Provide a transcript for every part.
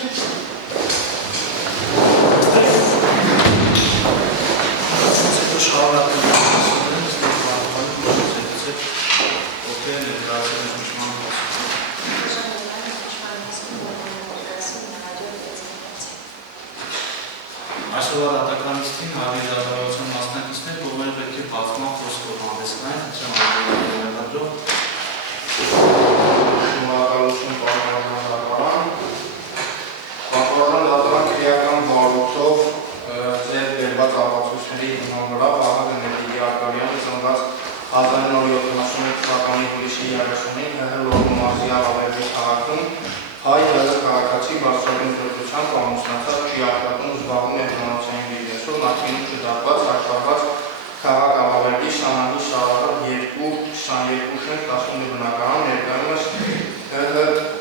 Այսօր դատականիստին հավիդատարության մասնակիցներ կողմերը պետք է բացման խոսքով հանդեսնային, հնչամարդրով շնորհակալություն պարոն Բակարան դատարան քրեական վարույթով ձեր բերված ապացույցների հիման վրա Վահագն Մետիկի Արկադյանը ծնված 1978 թվականի հուլիսի 30-ին ՀՀ Լոռու մարզի Ալավերդի քաղաքում հայ ՀՀ քաղաքացի բարձրագույն կրթությամբ ամուսնացած չի արտադրում զբաղվում է բնականության բիզնեսով նախկինում չդատված հաշվառված քաղաք Ալավերդի Սանահի Սարարը 2-22 շենք 19 բնակարան ներկայումս ԱՆ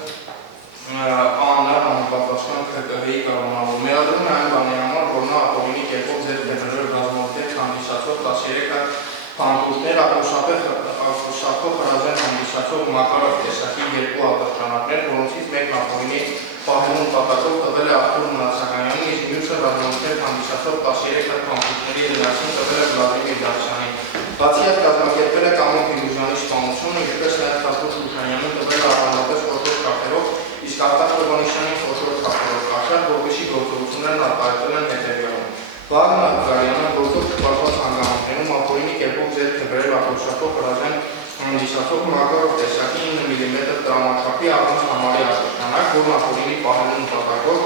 համապատասխան ՔԿՀ-ի կանոնավոր մեղադրում է այն բանի համար, որ նա ապօրինի կերպով ձեռք բերել բազմաթիվ հանդիսացող 13 փամփուշտներ ակուսապով հրաժարական հանդիսացող Մակարով տեսակի 2 ատրճանակներ, որոնցից մեկն ապօրինի պահելու նպատակով տվել է Արտուր Մնացականյանին, իսկ մյուսը հրաժարական հանդիսացող 13 փամփուշտների դրասին տվել է Վլադիմիր Դավթյանին։ Բացի այդ կազմակերպել է Կամո Փիլուզյանի սպանությունը, ինչպես նաև Թաթուլ Շուշանյանին տվել է առանձնապես խոշոր կապերով, իսկ Արտակ Հովհաննիսյանին խոշոր կապերով կաշառ, որպեսզի գործողություններն արտահայտվել են հետևյալում։ Վահագն Արկադյանը գործող չպարտված հանգամանքներում ապօրինի կերպով ձեռք է բերել ակուսապով հրաժարական հանդիսացող Մակարով տեսակի 9 մմ տրամաչափի առանց համարի ատրճանակ, որն ապօրինի պահելու նպատակով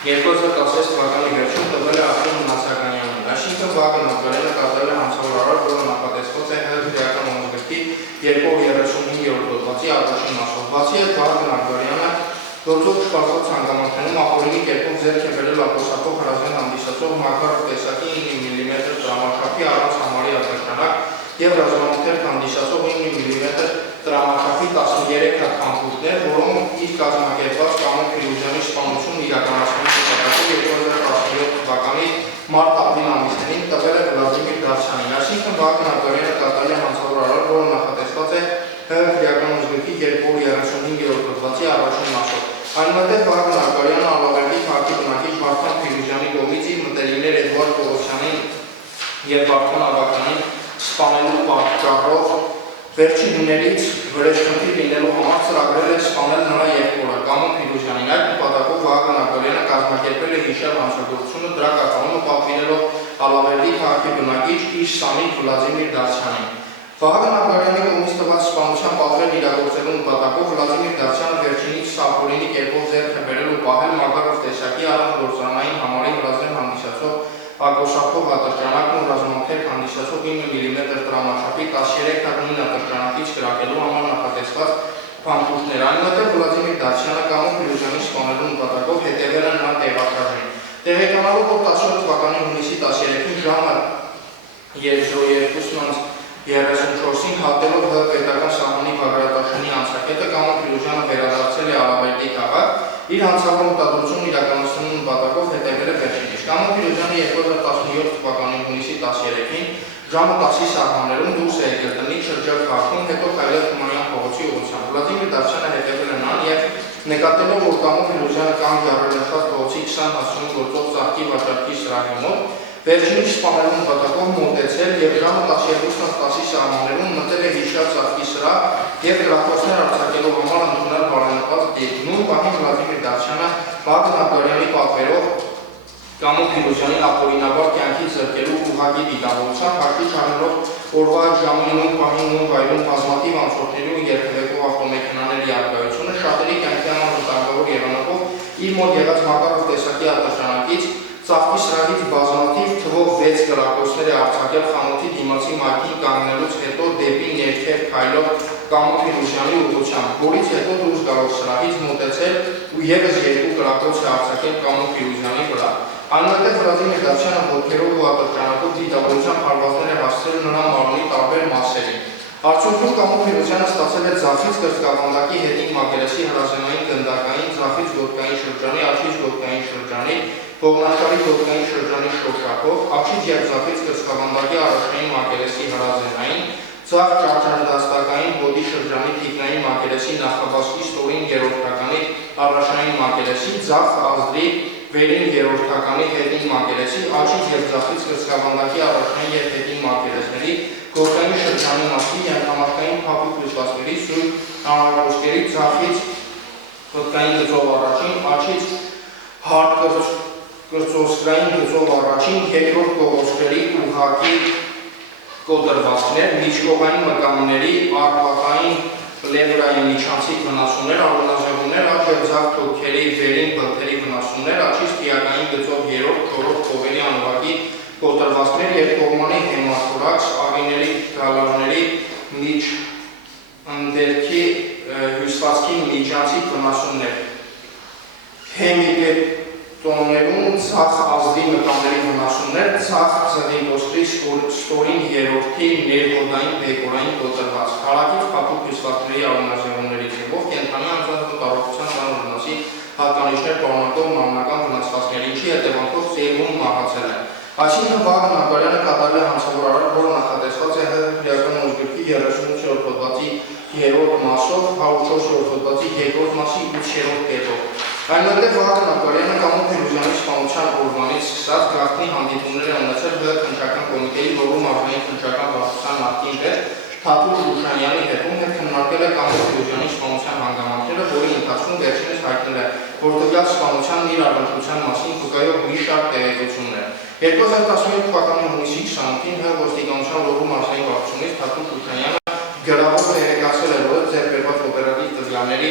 2016 թվականի վերջում տվել է Արտուր Մնացականյանին։ Այսինքն Վահագն Արկադյանը կատարել է հանցավոր արարք, որը նախատեսված է ՀՀ քրեական օրենսգրքի 235-րդ հոդվածի առաջին մասով։ Բացի այդ Վահագն Արկադյանը գործող չպարտված հանգամանքներում ապօրինի կերպով ձեռք է բերել ակուսապով հրաժարական հանդիսացող Մակարով տեսակի 9 մմ տրամաչափի առանց համարի ատրճանակ և ռազմամթերք հանդիսացող 9 մմ տրամաչափի 13 փամփուշտներ, որոնք իր կազմակերպված Կամո Փիլուզյանի սպանությունը իրականացնելու նպատակով 2017 թվականի մարտ-ապրիլ ամիսներին տվել է Վլադիմիր Դավթյանին։ Այսինքն Վահագն Արկադյանը կատարել է հանցավոր արարք, որը նախատեսված է ՀՀ քրեական օրենսգրքի 235-րդ հոդվածի առաջին մասով։ Այնուհետև Վահագն Արկադյանը Ալավերդի քաղաքի բնակիչ Վարդան Փիլուզյանի կողմից իր մտերիմներ Էդվարդ Պողոսյանին և Վարդան Ավագյանին սպանելու պատճառով վերջի դներից վրեժխնդիր լինելու համար ծրագրել է սպանել նրա եղբորը Կամո Փիլուզյանին։ Այդ նպատակով Վահագն Արկադյանը կազմակերպել է հիշյալ հանցագործությունը, դրա կատարումը պատվիրելով Ալավերդի քաղաքի բնակիչ իր սամիկ Վլադիմիր Դավթյանին։ Վահագն Արկադյանի կողմից տված սպանության պատվերն իրագործելու նպատակով Վլադիմիր Դավթյանը վերջինից ապօրինի կերպով ձեռք է բերել ու պահել Մակարով տեսակի առանց գործարանային համարի հրաժարական հանդիսացող ակուսապով ատրճանակն ու ռազմամթերք հանդիսացող 9 մմ տրամաչափի 13 նույն ատրճանակից կրակելու համար նախատեսված փամփուշտներ։ Այնուհետև Վլադիմիր Դավթյանը Կամո Փիլուզյանի սպանելու նպատակով հետևել է նրա տեղաշարժին։ Տեղեկանալով, որ 17 թվականի հունիսի 13-ին ժամը 2:34-ին հատելով ՀՀ պետական սահմանի Բագրատաշենի անցակետը Կամո Փիլուզյանը վերադարձել է Ալավերդի քաղաք, իր հանցավոր մտադրությունն իրականացնելու նպատակով հետևել է վերջինիս։ Կամո Փիլուզյանը 2017 թվականի հունիսի 13-ին ժամը 10-ի սահմաններում դուրս է եկել տնից շրջակ քաղաքում, հետո քայլել Թումանյան փողոցի ուղղությամբ։ Վլադիմիր Դավթյանը հետևել է նրան և նկատելով, որ Կամո Փիլուզյանը կանգ առել է շատ փողոցի 20 հասցեում գործող ծաղկի վաճառքի սրահի մոտ, վերջինիս սպանելու նպատակով մոտեցել և ժամը 12:10-ի սահմաններում մտել է հիշյալ ծաղկի սրահ և կրակոցներ արձակելու համար ընդունել բարենպաստ դեպք։ Նույն պահին Վլադիմիր Դավթյանը Վահագն Արկադյանի պատվերով Կամո Փիլուզյանին ապօրինաբար կյանքից զրկելու ուղղակի դիտավորությամբ հաշվի չառնելով օրվա ժամի նույն պահին նույն վայրում բազմաթիվ անցորդների ու երթևեկող ավտոմեքենաների առկայությունը շատերի կյանքի համար վտանգավոր եղանակով իր մոտ եղած Մակարով տեսակի ատրճանակից ծաղկի սրահից բազմաթիվ թվով 6 կրակոցներ է արձակել խանութի դիմացի մայթին կանգնելուց հետո դեպի ներքև քայլող Կամո Փիլուզյանի ուղղությամբ, որից հետո դուրս գալով սրահից մոտեցել ու ևս 2 կրակոց է արձակել Կամո Փիլուզյանի վրա։ Այնուհետև Վլադիմիր Դավթյանը ոտքերով ու ատրճանակով դիտավորությամբ հարվածներ է հասցրել նրա մարմնի տարբեր մասերին։ Արդյունքում Կամո Փիլուզյանը ստացել է ձախից կրծքավանդակի հետին մակերեսի հրաժարային գնդակային, ձախից գոտկային շրջանի, աջից գոտկային շրջանի, ողնաշարի գոտկային շրջանի շոշակով, աջից և ձախից կրծքավանդակի առաջնային մակերեսի հրաժարային, ձախ ճարճարդաստակային հոդի շրջանի թիկնային մակերեսի նախաբազկի ստորին երրորդականի առաջնային մակերեսի, ձախ ազդրի վերին երրորդականի հետին մակերեսի, աչից և ձախից կրծքավանդակի առաջնային և հետին մակերեսների, գորգային շրջանի մասի, ենթամարտկային փափուկ հյուսվածքների, սույն անհարակոսկերի, ձախից ոտքային գծով առաջին, աչից հարթ կրծոսկրային գծով առաջին, երկրորդ կողոսկրերի ուղղակի կոտրվածքներ, միջկողային մկանների, արփակային լեվրային միջանցիկ վնասումներ, արոնազեղումներ, աջ և ձախ թոքերի վերին բլթերի վնասումներ, աչից տիակային գծով երրորդ, չորրորդ կողերի անուղակի կոտրվածքներ, երկկողմանի հեմաթորաքս, աղիների գալարների միջընդերքի հյուսվածքի միջանցիկ վնասումներ, հեմիպետոններում ձախ ազդի մկանների վնասումներ, ձախ ծղինտոստրի ստորին երրորդի ներհոդային բեկորային կոտրված, հարակից փափուկ հյուսվածքների արոնազեղումների ձևով, կենդանի անձանց մտարողության ծանր վնասի հատկանիշներ պարունակող մանրական վնասվածքներ, ինչի հետևանքով ծերուն մահացել են։ Այսինքն Վահագն Աբգարյանը կատարել է հանցավոր արարք, որը նախատեսված է Հրեական օրենսգրքի 38-րդ հոդվածի 3-րդ մասով, 104-րդ հոդվածի 2-րդ մասի 8-րդ կետով։ Այնուհետև Վահագն Աբգարյանը Կամո Փիրուզյանի սպանության օրվանից սկսած գաղտնի հանդիպումներ է ունեցել ՀՀ քննչական կոմիտեի Լոռու մարզային քննչական վարչության նախկին պետ Թաթուլ Շուշանյանի հետում և քննարկել է Կամո Փիրուզյանի սպանության հանգամանքները, որի ընթացքում վերջինս հայտնել է, որ տվյալ սպանությանն իր առնչության մասին վկայող մի շարք տեղեկություններ։ 2017 թվականի հունիսի 28-ին ՀՀ ոստիկանության Լոռու մարզային վարչությունից Թաթուլ Շուշանյանը գրավոր տեղեկացրել է, որ ձեռք բերված օպերատիվ տվյալների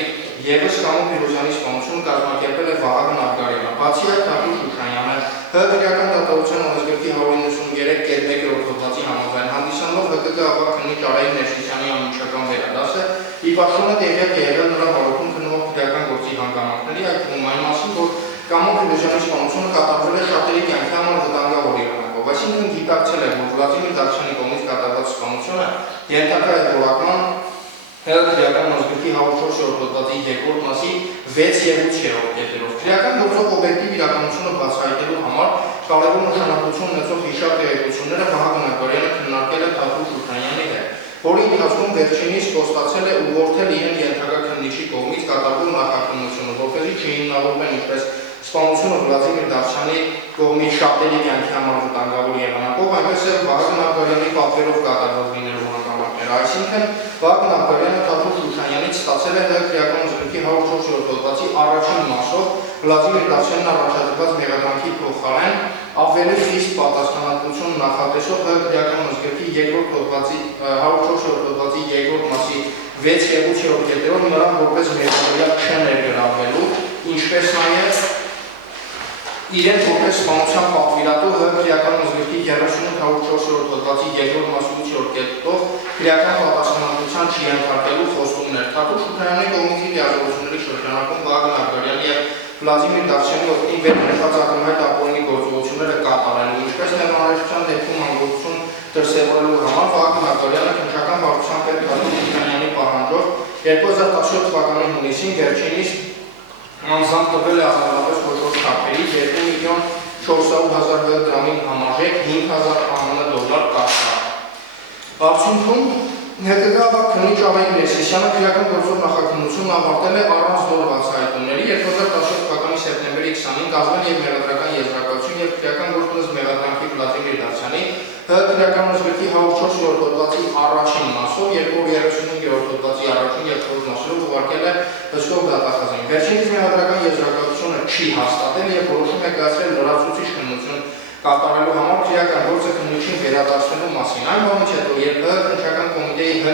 ևս Կամո Փիրուզյանի սպանությունը կազմակերպել է Վահագն Աբգարյանը։ Բացի այդ, Թաթուլ Շուշանյանը ՀՀ քրեական դատավարության օրենսգրքի 193.1 հոդվածի համաձայն հանդիսանալով ՀԿԿ ավագ քննիչ Արայիկ Ներսիսյանի անմիջական վերադասը, ի պաշտոնը տեղյակ է եղել նրա բարոյթում քննվող քրեական գործի հանգամանքների, այդ թվում այն մասին, որ Կամո Փիրուզյանի սպանությունը կատարվել է շատերի կյանքի համար վտանգավոր եղանակով, այսինքն գիտակցել է, որ Վլադիմիր Դավթյանի կողմից կատարված սպանությունը ենթակա է որակման ՀՀ քրեական օրենսգրքի 104-րդ հոդվածի 2-րդ մասի 6 և 8-րդ կետերով։ Քրեական գործող օբյեկտիվ իրականությունը բացահայտելու համար կարևոր նշանակություն ունեցող հիշյալ տեղեկությունները Վահագն Աբգարյանը քննարկել է Թաթուլ Շուշանյանի հետ, որի ընթացքում վերջինիս կոստացել է ուղղորդել իրեն ենթակա քննիչի կողմից կատարվող նախաքննությունը, որպեսզի չհիմնավորվեն ինչպես սպանությունը Վլադիմիր Դավթյանի կողմից շատերի կյանքի համար վտանգավոր եղանակով, այնպես էլ Վահագն Աբգարյանի պատվերով կատարված լինելու հանգամանքները։ Այսինքն Վահագն Աբգարյանը Թաթուլ Շուշանյանից ստացել է ՀՀ քրեական օրենսգրքի 104-րդ հոդվածի առաջին մասով Վլադիմիր Դավթյանն առաջադրված մեղադրանքի փոխարեն ավելի խիստ պատասխանատվություն նախատեսող ՀՀ քրեական օրենսգրքի 2-րդ հոդվածի 104-րդ հոդվածի 2-րդ մասի 6 և 8-րդ կետերով նրան որպես մեղադրյալ չներգրավելու, ինչպես նաև իրեն որպես սպանության պատվիրատու ՀՀ քրեական օրենսգրքի 38-104-րդ հոդվածի 2-րդ մասի 8-րդ կետով քրեական պատասխանատվության չենթարկելու խոստումներ։ Թաթուլ Շուշանյանի կողմից իր լիազորությունների շրջանակում Վահագն Աբգարյանի և Վլադիմիր Դավթյանի օգտին վերնշված ակնհայտ ապօրինի գործողությունները կատարելու, ինչպես ներառության դեպքում անգործություն դրսևորելու համար Վահագն Աբգարյանը քննչական վարչության պետ Թաթուլ Շուշանյանի պահանջով 2017 թվականի հունիսին վերջինիս անձամբ տվել է ազատապես խոշոր չափերի 2.400.000 դրամին համարժեք 5,000 ԱՄՆ դոլար կաշառք։ Արդյունքում ՀԿԿ ավագ քննիչ Արայիկ Ներսիսյանը քրեական գործով նախաքննությունն ավարտել է առանց նոր բացահայտումների 2017 թվականի սեպտեմբերի 20-ին կազմել և մեղադրական եզրակացություն և քրեական գործ մեղադրանքի Վլադիմիր Դավթյանի ՀՀ քրեական օրենսգրքի 104-րդ հոդվածի առաջին մասով 235-րդ հոդվածի առաջին և 4-րդ մասերով ուղարկել է հսկող դատախազին։ Վերջինիս մեղադրական եզրակացությունը չի հաստատել և որոշում է կայացրել լրացուցիչ քննություն կատարելու համար քրեական գործը քննիչին վերադարձնելու մասին։ Այն բանից հետո, երբ ՀՀ քննչական կոմիտեի ՀԿԳ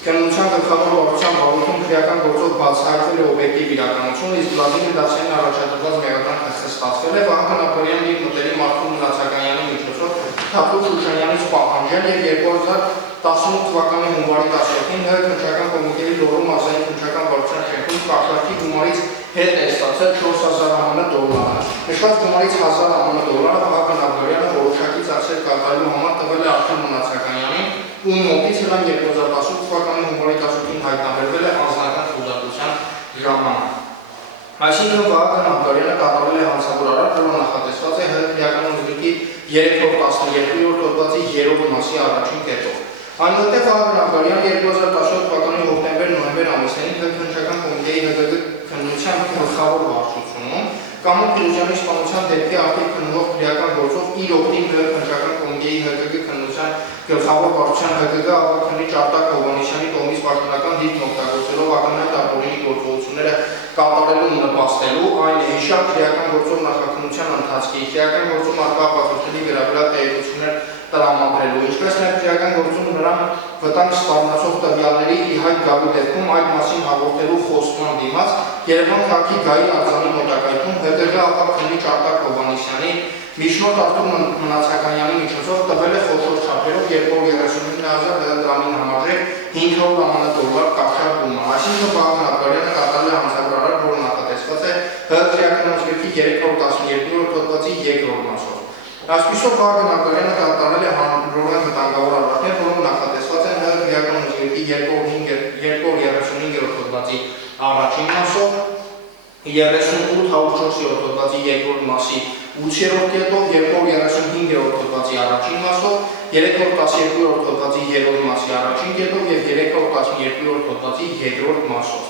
քննության գլխավոր վարչության բարոյթում քրեական գործով բացահայտվել է օբյեկտիվ իրականությունը, իսկ Վլադիմիր Դավթյանի առաջադրված մեղադրանքը ստացվել է, Վահագն Աբգարյանն իր մտերիմ Արթուր Մնացականյանի միջոցով Թաթուլ Շուշանյանից պահանջել և 2018 թվականի հունվարի 17-ին ՀՀ քննչական կոմիտեի Լոռու մարզային քննչական վարչության շենքում կաշառքի գումարից հետ է ստացել 4,000 ԱՄՆ դոլարը։ Նշված գումարից 1,000 ԱՄՆ դոլարը Վահագն Աբգարյանը որոշակի ծախսեր կատարելու համար տվել է Արթուր Մնացականյանին, ում մոտից նրան 2018 թվականի հունվարի 18-ին հայտնաբերվել է անձնական խուժատության ժամանակ։ Այսինքն Վահագն Աբգարյանը կատարել է հանցավոր արարք, որը նախատեսված է ՀՀ քրեական օրենսգրքի 312-րդ հոդվածի 3-րդ մասի առաջին կետով։ Այնուհետև Վահագն Աբրահամյան 2017 թվականի հոկտեմբեր-նոյեմբեր ամիսներին Քննչական կոմիտեի ՀԳԳ քննության գլխավոր վարչությունում Կամո Փիրուզյանի սպանության դեպքի արդիվ քննվող քրեական գործով իր օգտին Քննչական կոմիտեի ՀԳԳ քննության գլխավոր վարչության ՀԳԳ ավագ քննիչ Արտակ Հովհաննիսյանի կողմից պաշտոնական դիրք օգտագործելով ակնհայտ ապօրինի գործողությունները կատարելու նպաստելու այն հիշյալ քրեական գործով նախաքննության ընթացքի քրեական գործում առկա ապացույցների վերաբերյալ տեղեկություններ տրամադրելու, ինչպես նաև քրեական գործում նրան վտանգ սպառնացող տվյալների ի հայտ գալու դեպքում այդ մասին հաղորդելու խոստման դիմաց Երևան քաղաքի գահի արձանի մոտակայքում ՀԳԳ ավագ քննիչ Արտակ Հովհաննիսյանի միջնորդ Արթուր Մնացականյանի միջոցով տվել է խոշոր չափերով 239,000 դրամին համարժեք 500 ԱՄՆ կապչակ գումար։ Այսինքն Վահագն Աբրահամյանը կատարել է հանցագործարար, որը նախատեսված է ՀՀ քրեական օրենսգրքի 312-րդ հոդվածի 2-րդ մասով։ Այսպիսով Վահագն Աբրահամյանը կատարել է հանրորեն վտանգավոր արարքներ, որոնք նախատեսված են ՀՀ քրեական օրենսգրքի 235-րդ հոդվածի առաջին մասով, 38-104-րդ հոդվածի 2-րդ մասի 8-րդ կետով, 235-րդ հոդվածի առաջին մասով, 312-րդ հոդվածի 3-րդ մասի առաջին կետով և 312-րդ հոդվածի 2-րդ մասով։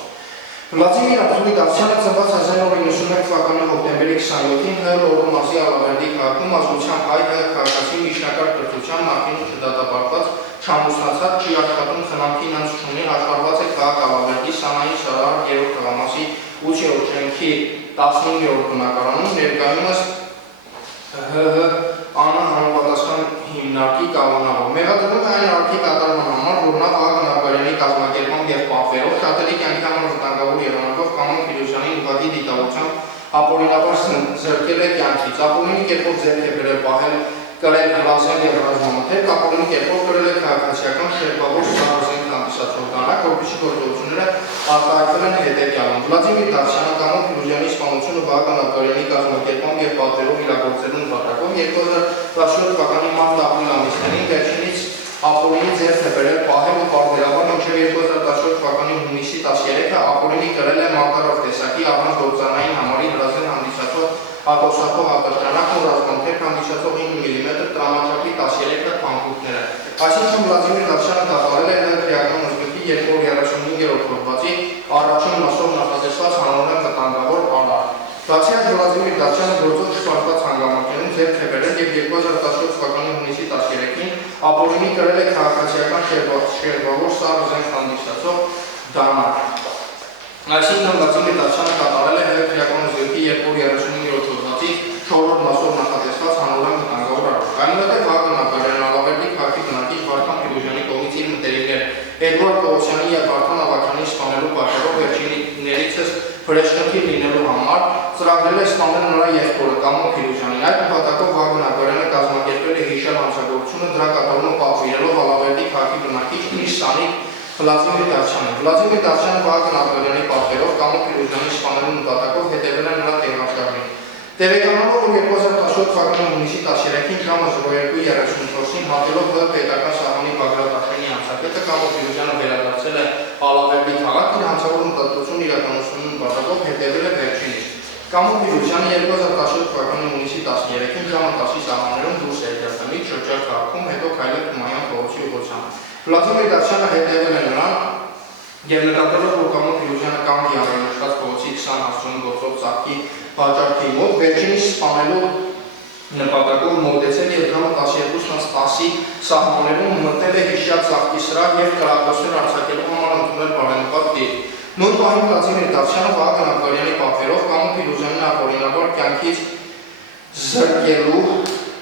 Վլադիմիր Աբդուլիդավցյանը ծնված 1991 թվականի հոկտեմբերի 27-ին ՀՀ Լոռու մարզի Ալավերդի քաղաքում ազգությամբ հայ քաղաքացի միջնակարգ կրթության նախկինում չդատապարտված չամուսնացած չի աշխատում խնամքի անց չունի աշխարհված է քաղաք Ալավերդի Սանայի Սարար 3-րդ տղամասի 8-րդ շենքի 15-րդ բնակարանում ներկայումս ՀՀ ԱՆԱ համապատասխան հիմնարկի կանոնավոր։ Մեղադրվում է այն արարքի կատարման համար, որ նա Վահագն Աբրահամյանի կազմակերպմամբ և պահվելով շատերի կյանքի համար վտանգավոր եղանակով Կամո Փիրուզյանին ուղղակի դիտավորությամբ ապօրինաբար զրկել է կյանքից, ապօրինի կերպով ձեռք է բերել, պահել, կրել, հրազդան և ռազմամթերք, ապօրինի կերպով կրել է քաղաքացիական շերտավոր սահազենք հանդիսացող դանակ, որպեսզի գործողությունները արտահայտվել են հետևյալում։ Վլադիմիր Դավթյանը Կամո Փիրուզյանի սպանությունը Վահագն Աբրահամյանի կազմակերպմամբ և պատվերով իրագործելու նպատակով 2017 թվականի մարտ-ապրիլ ամիսներին վերջինից ապօրինի ձեռք է բերել, պահել ու պարբերաբար մինչև 2017 թվականի հունիսի 13-ը ապօրինի կրել է մարտարով տեսակի առանց գործանային համարի հրազդան հանդիսացող ատոսափող ատրճանակ ու ռազմամթերք հանդիսացող 9 մմ տրամաչափի 13 փամփուշտները։ Այսինքն Վլադիմիր Դավթյանը կատարել է ՀՀ քրեական օրենսգրքի 235-րդ հոդվածի առաջին մասով նախատեսված հանրորեն վտանգավոր արարք։ Բացի այդ, Վլադիմիր Դավթյանը գործով չպարտված հանգամանքներում ձեռք է բերել և 2017 թվականի հունիսի 13-ին ապօրինի կրել է քաղաքացիական շերտավոր սահազենք հանդիսացող դանակ։ Այսինքն Վլադիմիր Դավթյանը կատարել է ՀՀ քրեական օրենսգրքի 235-րդ հոդվածի 4-րդ մասով նախատեսված հանրորեն վտանգավոր արարք։ Այնուհետև Վահագն Աբրահամյանը Ալավերդի քաղաքի բնակիչ Վարդան Փիրուզյանի կողմից իր մտերիմներ Էդուարդ Պողոսյանի և Վարդան Ավագյանի սպանելու պատճառով վերջիններիցս վրեժխնդիր լինելու համար ծրագրել է սպանել նրա եղբորը Կամո Փիրուզյանին։ Այդ նպատակով Վահագն Աբրահամյանը կազմակերպել է հիշյալ հանցագործությունը, դրա կատարումը պատվիրելով Ալավերդի քաղաքի բնակիչ իր սանիկ Վլադիմիր Դավթյանը։ Վլադիմիր Դավթյանը Վահագն Աբրահամյանի պատվերով Կամո Փիրուզյանի սպանելու նպատակով հետևել է նրա տեղաշարժին։ Տեղեկանալով, որ 2017 թվականի հունիսի 13-ին ժամը 02:34-ին հատելով ՀՀ պետական սահմանի Բագրատ Աշենի անցակետը Կամո Փիրուզյանը վերադարձել է Ալավերդի քաղաք, իր հանցավոր մտածողություն իրականացնելու նպատակով հետևել է վերջինից։ Կամո Փիրուզյանը 2017 թվականի հունիսի 13-ին ժամը 10-ի սահմաններում դուրս է եկել տնից շրջակ քաղաքում, հետո քայլել Թումանյան փողոցի ուղղությամբ։ Վլադիմիր Դավթյանը հետևել է նրան և նկատելով, որ Կամո Փիրուզյանը կանգ է անվերնշված փողոցի 20 հասցեում գործող ծաղկի վաճառքի մոտ, վերջինիս սպանելու նպատակով մոտեցել և ժամը 12:10-ի սահմաններում մտնել է հիշյալ ծաղկի սրահ և կրակոցներ արձակելու համար ընդունել բարենպաստ դիրք։ Նույն պահին Վլադիմիր Դավթյանը Վահագն Աբրահամյանի պատվերով Կամո Փիրուզյանին ապօրինաբար կյանքից զրկելու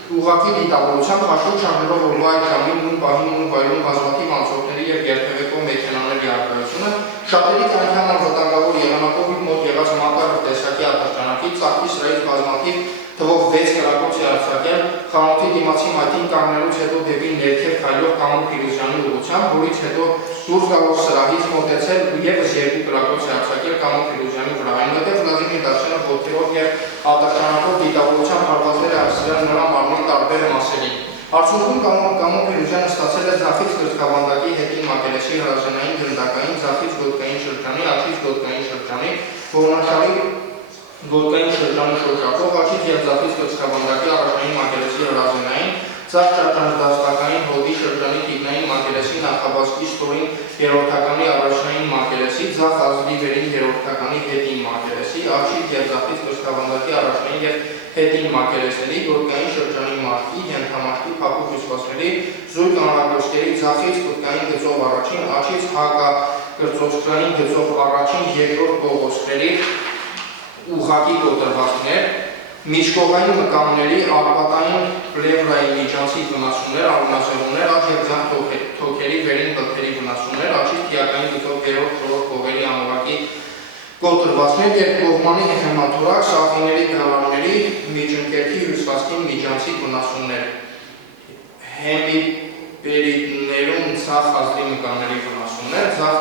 ուղղակի դիտավորությամբ հաշվով չառնելով, որ այդ ժամին նույն պահին նույն վայրում բազմաթիվ անցորդների և երթևեկող մեքենաների առկայությունը շատերի կյանքի համար վտանգավոր եղանակով իր մոտ եղած մակարդով տեսակի ատրճանակի ծաղկի սրահից բազմաթիվ թվով 6 կրակոց է արձակել խանութի դիմացի մայթին կանգնելուց հետո դեպի ներքև քայլող Կամո Փիրուզյանի ուղղությամբ, որից հետո դուրս գալով սրահից մոտեցել ու ևս 2 կրակոց է արձակել Կամո Փիրուզյանի վրա։ Այնուհետև Վլադիմիր Դավթյանը ոտքերով և ատրճանակով դիտավորությամբ հարվածներ է հասցրել նրա մարմնի տարբեր մասերին։ Արդյունքում Կամո Փիրուզյանը ստացել է ձախից կրծքավանդակի հետին մակերեսի հրաժանային գնդակային, ձախից գոտկային շրջանի, աջից գոտկային շրջանի, ողնաշարի գոտկային շրջանի շոշափող, աջից և ձախից կրծքավանդակի առաջնային մակերեսի հրաժանային, Ձախ ճարտարապետական հոդի շրջանի տիպնային մակերեսի նախաբազկի ստորին երրորդականի առաջնային մակերեսի, ձախ ազգի վերին երրորդականի հետին մակերեսի, արշիվ և ձախից կրծքավանդակի առաջնային և հետին մակերեսների, գորգային շրջանի մարտի, ենթամարտի, փափուկ հյուսվածքների, զույգ անհրաժեշտերի ձախից կրծքային գծով առաջին, աջից հակակրծոցքային գծով առաջին, երկրորդ կողոսկրերի ուղղակի կոտրվածքներ, միջկողային մկանների, արպատային պլևրայի միջանցիկ վնասումներ, արունասեղումներ, աջ և ձախ թոքերի վերին բլթերի վնասումներ, աջից թիակային գծով երրորդ խորհրդ կողերի ամորակի կոտրվածքներ, երկկողմանի հեմաթորակս, աղիների գավառների, միջընկերքի հյուսվածքի միջանցիկ վնասումներ, հեմիպերիտներում ձախ ազդրի մկանների վնասումներ, ձախ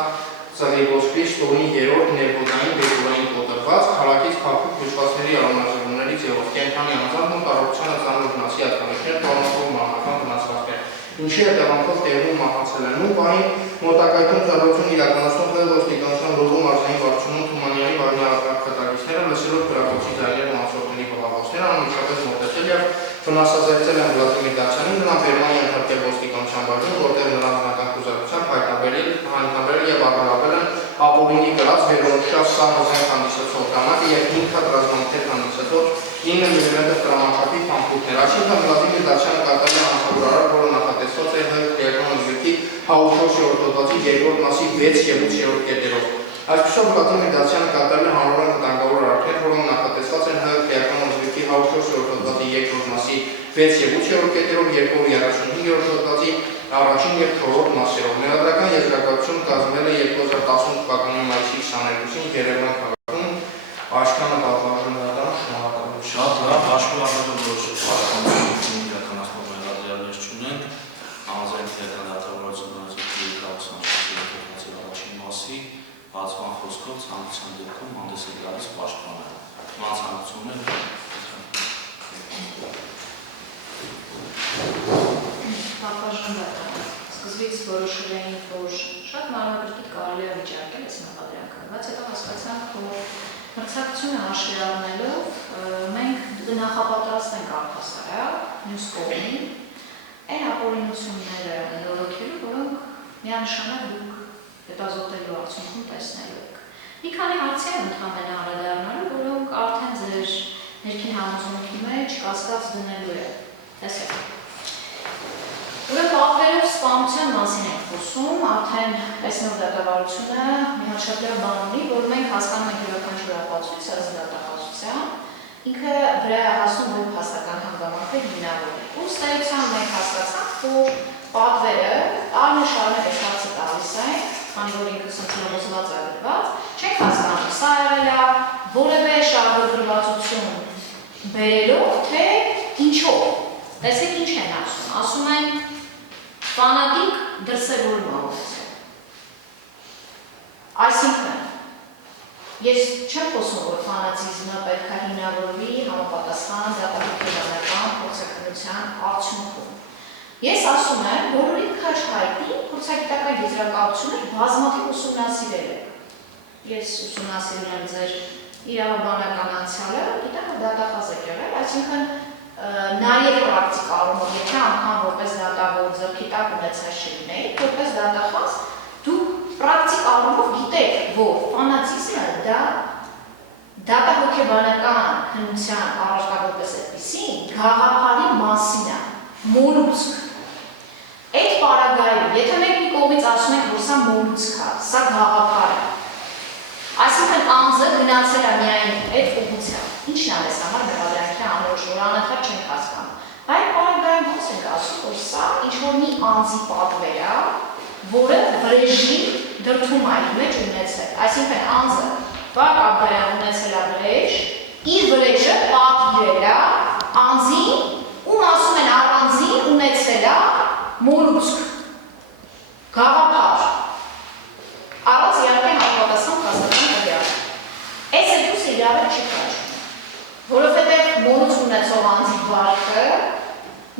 ծաղիկոսկրի ստորին երրորդ ներբոդային բեկորային կոտրված, քարակից փափուկ հյուսվածքների արոնազեղումներից եղող կենդանի անձանքում կառավարությանը ծանր վնասի հատկանիշներ, պարունակող մանրական վնասվածքներ, ինչի հետևանքով տեղում մահացել են։ Նույն պահին մոտակայքում ծառայություն իրականացնող ոստիկանության Լոռու մարզային վարչությունում Թումանյանի մարմնաքարտակիցները լսելով կրակոցի ձայներ ու անցորդների բղավոցները անմիջապես մոտեցել և վնասազերծել են Վլադիմիր Դավթյանին, նրան բերման ենթարկել ոստիկանության բաժին, որտեղ նրան բնական խուզարկությամբ հայտնաբերել և առհրավել են ապօրինի կրած վերոնշյալ սահմազային հանդիսացող դանակը և 5 հատ ռազմամթերք հանդիսացող 9 մմ տրամաչափի փամփուշտներ, այսինքն Վլադիմիր Դավթյանը կատարել է հանցավորարար, որը նախատեսված է քրեական օրենքի 104-րդ հոդվածի 2-րդ մասի 6 և 8-րդ կետերով։ Այսպիսով Վլադիմիր Դավթյանը կատարել է հանրային վտանգավոր արարքներ, որոնք նախատեսված են քրեական օրենքի 104-րդ հոդվածի 2-րդ մասի 6 և 8-րդ կետերով, 235-րդ հոդվածի առաջին և 4-րդ մասերով։ Մեղադրական եզրակացություն կազմվել է 2018 թվականի մայիսի 22-ին Երևան քաղաքում, այսքանը պատվարժան դատարան, շնորհակալ։ Շատ լավ, հաշվի առնելով, որ պաշտպանություն իրականացնող մեղադրյալներ չունենք, համաձայն քրեական դատավարության առաջին մասի բացման խոսքով ցանկության դեպքում հանդես է գալիս պաշտպանը։ Մանցանկություններ Պատվարժան դատարան սկզբից որոշել էին, որ շատ մանրակրկիտ կարելի է վիճարկել այս նախադրանքը, բայց հետո հասկացանք, որ մրցակցությունը հաշվի առնելով մենք նախապատրաստ ենք առհասարակ մյուս կողմին այն ապօրինությունները նորոգելու, որոնք միանշանակ դուք հետազոտելու արդյունքում տեսնելու եք։ Մի քանի հարցի եմ ընդհանրապես անդրադառնալու, որոնք արդեն ձեր ներքին համոզմունքի մեջ կասկած դնելու է։ Տեսեք։ Ուրեմն պատվերով սպանության մասին ենք խոսում, արդեն տեսնող դատավարությունը մի հատ շատ լավ բան ունի, որ մենք հասկանում ենք յուրաքանչյուր ապացույց ըստ դատախազության, ինքը վրա է հասնում, որ փաստական հանգամանքներ հիմնավորել։ Ըստ էության մենք հասկացանք, որ պատվերը տարիներ շարունակ այս հարցը տալիս է, քանի որ ինքը սնցելոզված է գրված, չենք հասկանում, սա եղել է որևէ շահագրգռվածություն բերելով, թե ինչով։ Տեսեք ինչ են ասում են ֆանատիկ դրսևորում ունեցել։ Այսինքն, ես չեմ խոսում, որ ֆանատիզմը պետք է հիմնավորվի համապատասխան դատահոգեբանական փորձաքննության արդյունքում։ Ես ասում եմ, որ ինքը քաջ հայտնի փորձագիտական եզրակացություններ բազմաթիվ ուսումնասիրել եք։ Ես ուսումնասիրել եմ ձեր իրավաբանական անցյալը, գիտեմ, որ դատախազ եք եղել, այսինքն նաև պրակտիկ առումով, եթե անգամ որպես դատավոր ձեռքի տակ ունեցած չլինեիք, որպես դատախազ դուք պրակտիկ առումով գիտեք, որ ֆանատիզմը դա դատահոգեբանական քննության առարկա որպես այդպիսին գաղափարի մասին է, մոլուցք։ Այդ պարագայում, եթե մենք մի կողմից ասում ենք, որ սա մոլուցք է, սա գաղափար է, այսինքն անձը գնացել է միայն այդ ուղղությամբ, ինչն է մեզ համար մեղադրանքի անորոշ, որ անընդհատ չենք հասկանում։ Բայց պարագայում ոնց ենք ասում, որ սա ինչ-որ մի անձի պատվեր է, որը վրեժի դրդումային մեջ ունեցել։ Այսինքն անձը Վակ Աբդալյան ունեցել է վրեժ, իր վրեժը պատվիրել է անձին, ում ասում են առանձին ունեցել է մոլուցք, գաղափար, առանց իհարկե համապատասխան փաստական տվյալ։ Այս երկուսը իրար չի քաշում, որովհետև մոլուցք ունեցող անձի վարկը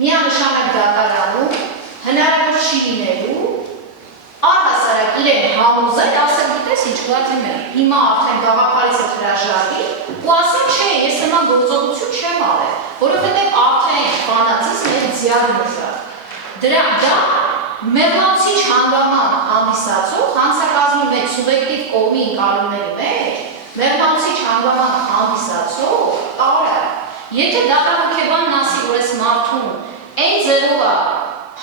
միանշանակ դատարանում հնարավոր չի լինելու առհասարակ իրեն համոզել, ասել գիտես ինչ Վլադիմիր, հիմա արդեն գաղափարից է հրաժարվի ու ասել չէ, ես նման գործողություն չեմ արել, որովհետև արդեն ֆանատիզմը դիագնոզը։ Դա մեղմացիչ հանգաման հանդիսացող հանցակազմի մեջ սուբյեկտիվ կողմի ընկալումների մեջ մեղմացիչ հանգաման հանդիսացող տարը, եթե դատահոգեբանն ասի, որ այս մարդուն այն ձևով է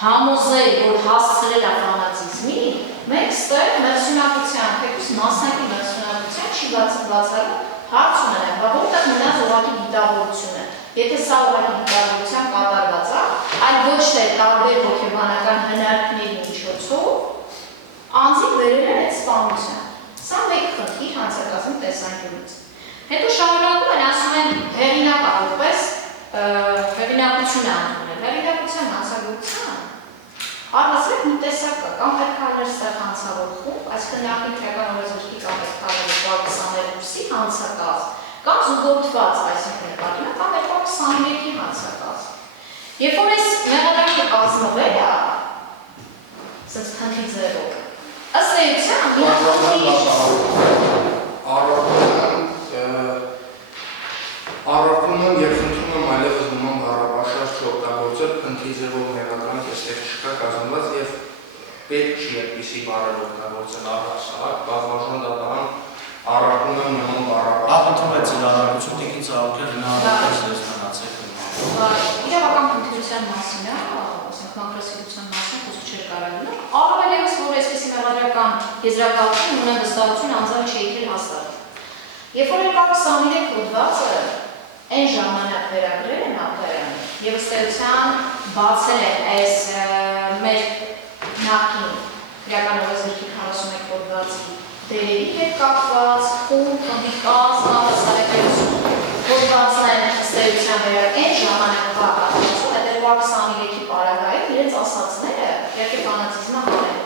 համոզել, որ հասցրել է ֆանատիզմի, մենք ստեղ մերսունակության, թեկուզ մասնակի մերսունակության չի բացառում հարց ունենանք, բա որտեղ մնաց ուղղակի դիտավորությունը։ Եթե սա ուղղակի դիտավորության կատարված է, այլ ոչ թե տարբեր հոգեբանական հնարքների միջոցով անձի վերել են այդ սպանության։ Սա մեկ խնդիր հանցակազմի տեսանկյունից։ Հետո շարունակում են ասում են հեղինակը որպես հեղինակություն է ընդունել, հեղինակության հանցագործության առասրեք մի տեսակ կա, կամ պետք է aller ստեղ հանցավոր խումբ, այսինքն նախին քրեական օրենսգրքի կամ պետք է aller 222-ի հանցակազմ, կամ զուգորդված, այսինքն նկատի, կամ 223-ի հանցակազմ։ Երբ որ այս մեղադրանքը կազմվել է, ասենց խնդրի ձևով, ըստ էության առարկում եմ և խնդրում եմ այլևս նման բառապաշարժ չօգտագործել, խնդրի ձևով մեղադրանք այստեղ չկա կազմված և պետք չի այդպիսի բառեր օգտագործել առհասարակ, բազմաժան դատարան առարկում եմ նման բառապաշարժ։ Ախնդրվեց իրարարություն տիկին ծաղուկել հնարավորպես ես մնացեք իրավական փնտրության մասին է, մակրոսիրության մասին խոսք չէր կարելի, առավել ևս որ այսպիսի մեղադրական եզրակացություն ունեն վստահություն անձամբ չի եկել հաստատ։ Երբ որ 23 հոդվածը այն ժամանակ վերագրել են ապերանը եւ ըստ էության բացել են այս մեր նախկին քրեական օրենսգրքի 41 հոդվածի դերերի հետ կապված խումբ կոմիկազ հավասարակայություն հոդվածն են ըստ էության վերագրել այն ժամանակվա հատվածում այդ 23-ի պարագայում իրենց ասածները իհարկե ֆանատիզմը հանել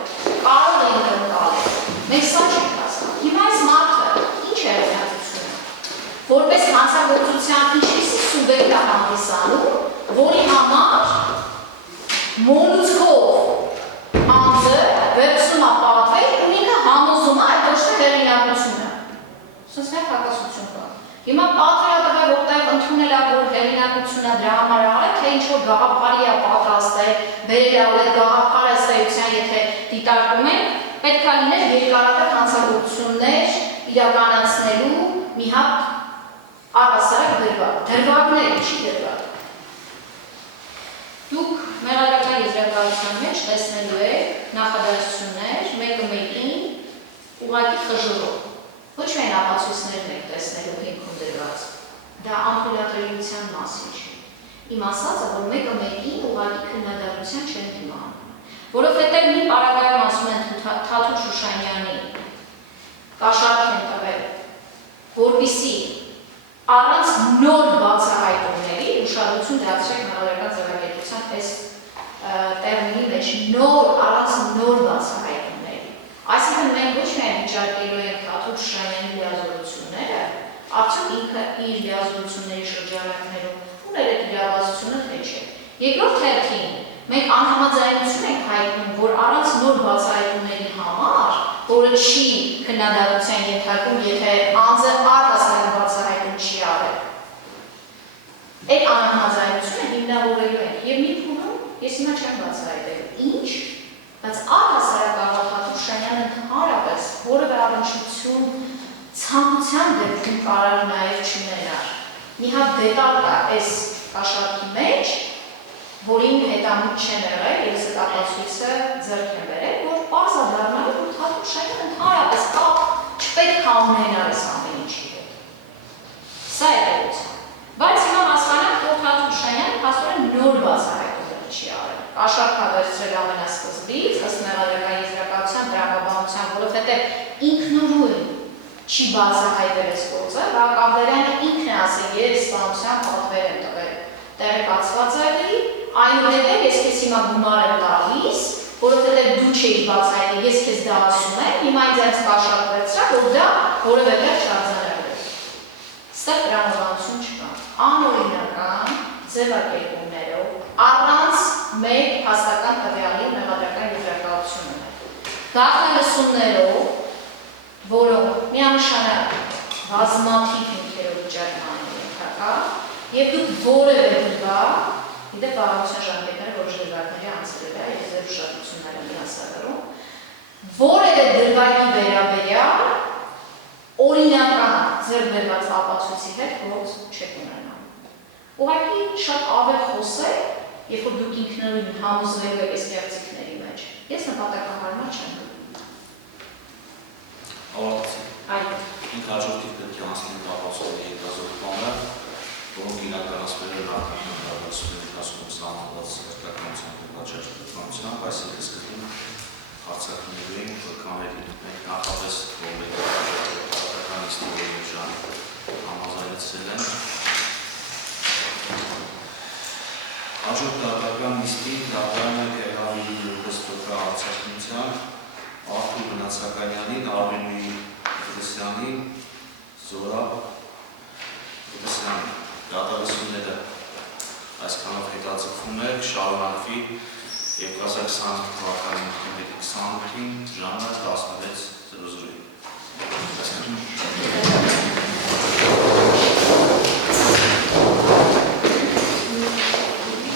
կարող էին ընկալել մենք սա չենք հասկանում հիմա այս մարդը ինչ է հնարավորությունը որպես հանցագործության ինչպիսի սուբյեկտ է հանդիսանում որի համար մոլուցքով անձը վերցնում է պատվել ու ինքը համոզում է այդ ոչ թե հեղինակությունը սենց մեր հակասություն կա հիմա պատվերը տվել որտեղ ընդունել է որ հեղինակությունը դրա համար արել թե ինչ-որ գաղափարի է պատրաստել բերել է ու այդ գաղափարը ըստ էության եթե դիտարկում են պետք է լիներ երկարատև հանցագործություններ իրականացնելու մի հատ առհասարակ դրվագներ, չի դրվագ։ Դուք մեղադրական եզրակացության մեջ տեսնելու եք նախադասություններ մեկը մեկին ուղղակի խժռով։ Ոչ միայն ապացույցներն եք տեսնելու հիմքում դրված, դա անխույլատրելիության մասին չէ։ Իմ ասածը, որ մեկը մեկին ուղղակի քննադատության չեն դիմանում։ Որովհետև մի պարագայում ասում են Թաթուլ Շուշանյանի կաշառք են տվել, որպեսզի առանց նոր բացահայտումների ուշադրություն դարձրեք մեղադրական ձևակերպության այս տերմինի մեջ առանց նոր բացահայտումների։ Այսինքն մենք ոչ միայն վիճարկելու ենք Թաթուլ Շուշանյանի լիազորությունները, արդյոք ինքը իր լիազորությունների շրջանակներում ուներ այդ իրավասությունը թե չէ։ Երկրորդ հերթին մենք անհամաձայնություն ենք հայտնում, որ առանց նոր բացահայտումների համար, որը չի քննադատության ենթարկում, եթե անձը առհասարակ բացահայտում չի արել։ Այդ անհամաձայնությունը հիմնավորելու ենք եւ մի փուլում ես հիմա չեմ բացահայտել։ Ինչ, բայց առհասարակ Թաթուլ Շուշանյանը ընդհանրապես որևէ առնչություն ցանկության դեպքում կարող նաեւ չունենար։ Մի հատ դետալ կա այս կաշառքի մեջ, որին հետամուտ չեն եղել, եւ այս ապացույցը ձեռք են բերել, որ պարզ է դառնալու, որ Թաթուլ Շուշանյանը ընդհանրապես կապ չպետք է ունենար այս ամեն ինչի հետ։ Սա է էության։ Բայց հիմա հասկանանք, որ Թաթուլ Շուշանյանը փաստորեն նոր բացահայտումներ չի արել։ Կաշառքը վերցրել ամենասկզբից, ըստ մեղադրական եզրակացության տրամաբանության, որովհետեւ ինքնուրույն չի բացահայտել այս գործը, Ռակաբերյանը ինքն է ասել, ես սպանության պատվեր եմ տվել տեղեկացված այլի, այնուհետև ես քեզ հիմա գումար եմ տալիս, որովհետև դու չէիր բացահայտել, ես քեզ դա ասում եմ, հիմա ինձ այս կաշառք վերցրա, որ դա որևէ տեղ չարձանագրել։ Ստեղ տրամաբանություն չկա։ Անօրինական ձևակերպումներով առանց մեկ հաստատական տվյալի մեղադրական եզրակացություն ունեն։ Գաղտնալսումներով, որոնք միանշանակ բազմաթիվ հիմքերով վիճարկման են ենթակա, եւ դուք որևէ դիվա Գիտեք, պահանջության ժամկետները որոշ դրվագների անցրել է եւ ձեր ուշադրությունները դրանց սարքում։ Որևէ դրվագի վերաբերյալ օրինական ձեր դրված ապացույցի հետ գործ չեք ունենալու։ Ուղղակի շատ ավել խոսեք, երբ որ դուք ինքնուրույն համոզվելու եք այս կեղծիքների մեջ։ Ես նպատակահարմար չեմ գնում։ Ավարտեցի։ Այո։ Ինք հաջորդի պետք է անցնենք ապացույցների հետազոտմանը, որոնք իրականացվել են արտաքին հարաբերությունների հասունացված հերթականության պատճառությամբ, այսինքն սկզբում հարցակներում որքանների մենք նախապես ողբերգական իստորիայի ժան համաձայնեցրել են։ Հաջորդ դատական նիստին դատարանը կերավի որպես փոքր հարցակնության Արթուր Մնացականյանին, Արմենուի Պետեսյանին, Զորաբ Պետեսյանին դատավարությունները այսքանով հետաձգվում է, շարունակվի 2020 թվականի հոկտեմբերի 28-ին ժամը 16:00-ին։